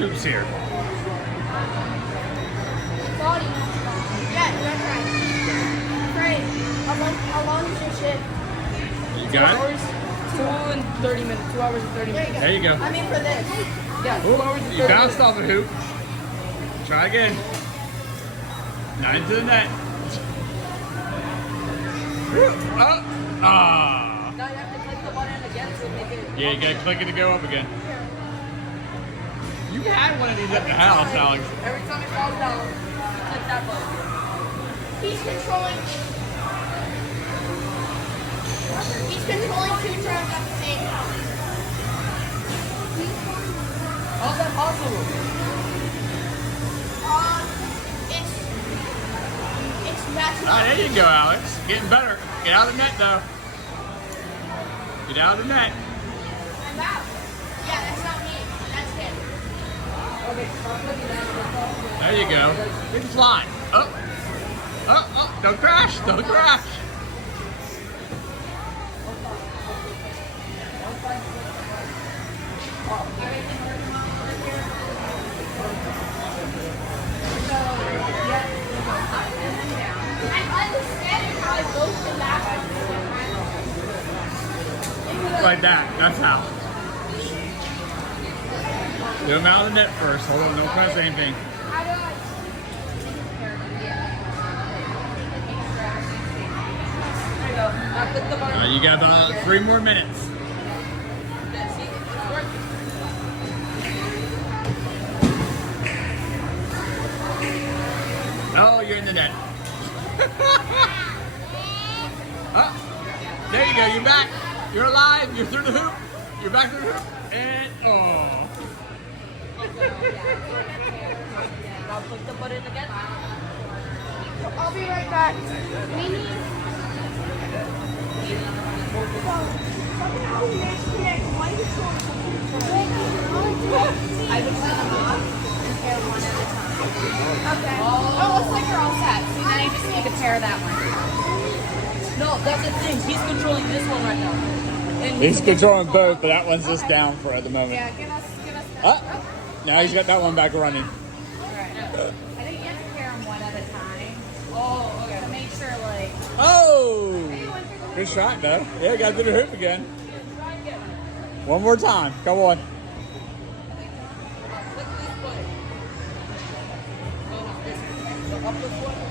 Hoops here. Body. Yeah, that's right. Great. How long is your shift? You got it? 2 and 30 minutes. 2 hours and 30 minutes. There you go. I mean for this. Yeah, 2 Ooh, hours and 30 you bounced minutes. off the hoop. Try again. Not into the net. Ah. Now you have to click the button again to make it. Yeah, you gotta click it to go up again. You had one of these at the house, Alex. Every time it falls down, click that button. He's controlling 2 drums at the same time. How's that possible? It's matching Ah, up. there you go, Alex. Getting better. Get out of the net, though. Get out of the net. I'm out. Yeah, that's not me. That's him. Okay, stop clicking that. There you go. Get the flying. Oh. Oh, oh. Don't crash. Don't crash. I understand how it goes to that. Like that. That's how. Do them out of the net first. Hold on. Don't press anything. How do I? There you go. Now click the button. You got about 3 more minutes. Yeah, see? It's working. Oh, you're in the net. Oh, there you go. You're back. You're alive. You're through the hoop. You're back through the hoop. And oh. Now click the button again. I'll be right back. We need. Somehow we managed to connect one control to I would turn them off and pair one at a time. Okay. Oh, looks like you're all set. So now you just need to pair that one. No, that's the thing. He's controlling this one right now. And He's controlling both, but that one's just down for at the moment. Yeah, give us that. Ah, now he's got that one back running. Alright. I think you have to pair them one at a time. oh, okay. To make sure, like, Oh! Good shot, though. Yeah, got to the hoop again. One more time. Come on. Click this button. No, this one. Up this one.